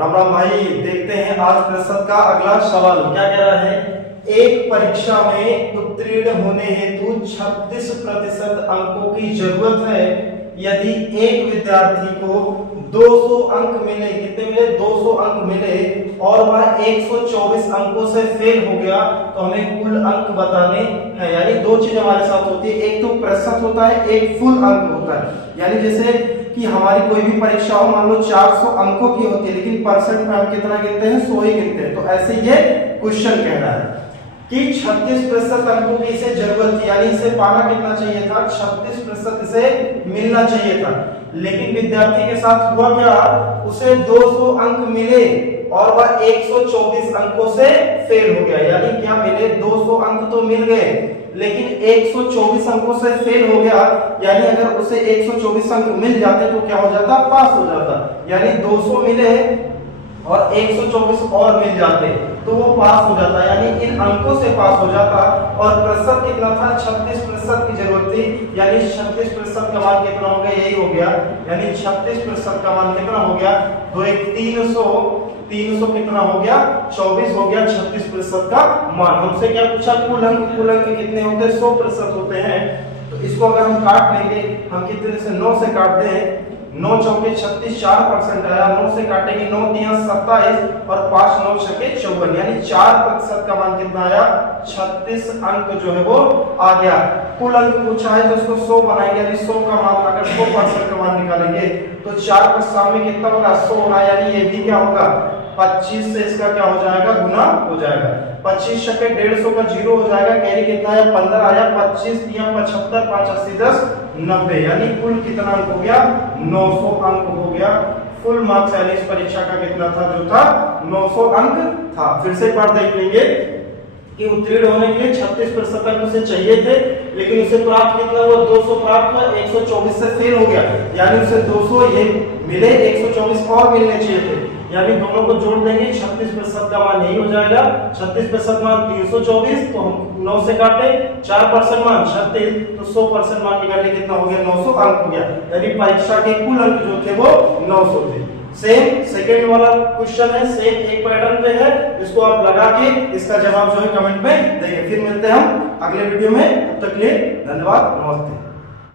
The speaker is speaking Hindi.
राम राम भाई, देखते हैं आज प्रतिशत का अगला सवाल क्या कह रहा है। एक परीक्षा में उत्तीर्ण होने हेतु 36% अंकों की जरूरत है। यदि एक विद्यार्थी को 200 अंक मिले, कितने मिले? 200 अंक मिले और वह 124 अंकों से फेल हो गया, तो हमें कुल अंक बताने हैं। यानी दो चीज हमारे साथ होती है, एक तो प्रतिशत होता है, एक फुल अंक होता है। यानी जैसे कि हमारी कोई भी परीक्षा हो, मान लो 400 अंकों की होती है, लेकिन परसेंट में हम कितना गिनते हैं? 100 ही गिनते हैं। तो ऐसे ये क्वेश्चन कह रहा है कि 36% अंकों की इसे जरूरत थी, यानी इसे पाना कितना चाहिए था? 36% इसे मिलना चाहिए था। लेकिन विद्यार्थी के साथ हुआ क्या? उसे 200 अंक मिले और वह 124 अंकों से फेल हो गया। यानी क्या मिले? 200 अंक तो मिल गए, लेकिन 124 अंकों से फेल हो गया। यानी अगर उसे 124 अंक मिल जाते तो क्या हो जाता? पास हो जाता। यानी 200 मिले और 124 और मिल जाते तो वो पास हो जाता, यानी इन अंकों से पास हो जाता। और प्रतिशत कितना था? 36% की जरूरत थी, यानी 36% का मान कितना हो गया? यही हो गया। यानी 36% का मान कितना हो गया? 2 1 300 कितना हो गया? 24 हो गया 36% का मान। हमसे क्या पूछा? कुल अंक। कुल अंक कितने होते हैं? 100% होते हैं। तो इसको अगर हम काट लेंगे, हम कितने से? 9 से काटते हैं। 9 चौके 36, 4% आया। 9 से काटेंगे, 9 तिया 27 और 5 9 छके 54, यानी 4% का मान कितना आया? 36 अंक जो है वो आ गया। कुल अंक पूछा है तो इसको 100 बनाएंगे, यानी 100 का मान, अगर 100% का मान निकालेंगे तो 4 पर सामने कितना होगा? 100 होगा। यानी ये भी क्या होगा? 25 से इसका क्या हो जाएगा? गुना हो जाएगा। 25 छके 150 का 0 हो जाएगा। कैरी कितना आया? 15 आया। 25 तिया 75, 5 80 10 90, यानी कुल कितना अंक हो गया? 900 अंक हो गया। फुल मार्क्स यानी इस परीक्षा का कितना था? जो था 900 अंक था। फिर से एक बार देख लेंगे कि उत्तीर्ण होने के लिए 36% अंक उसे चाहिए थे, लेकिन उसे प्राप्त कितना हुआ? 200 प्राप्त हुआ, 124 से फेल हो गया। यानी उसे 200 ये मिले, 124 और मिलने चाहिए थे। यानी दोनों को जोड़ देंगे, 36% का मान यही हो जाएगा। 36% मान 324, तो हम 9 से काटे, 4% मान 36, तो 100% मान निकालने कितना हो गया? 900 अंक हो गया। यानी परीक्षा के कुल अंक जो थे वो 900 थे। सेम सेकंड वाला क्वेश्चन है, सेम एक पैटर्न पे है। इसको आप लगा के इसका जवाब जो है कमेंट में देंगे। फिर मिलते हैं हम अगले वीडियो में। तब तक के लिए धन्यवाद, नमस्ते।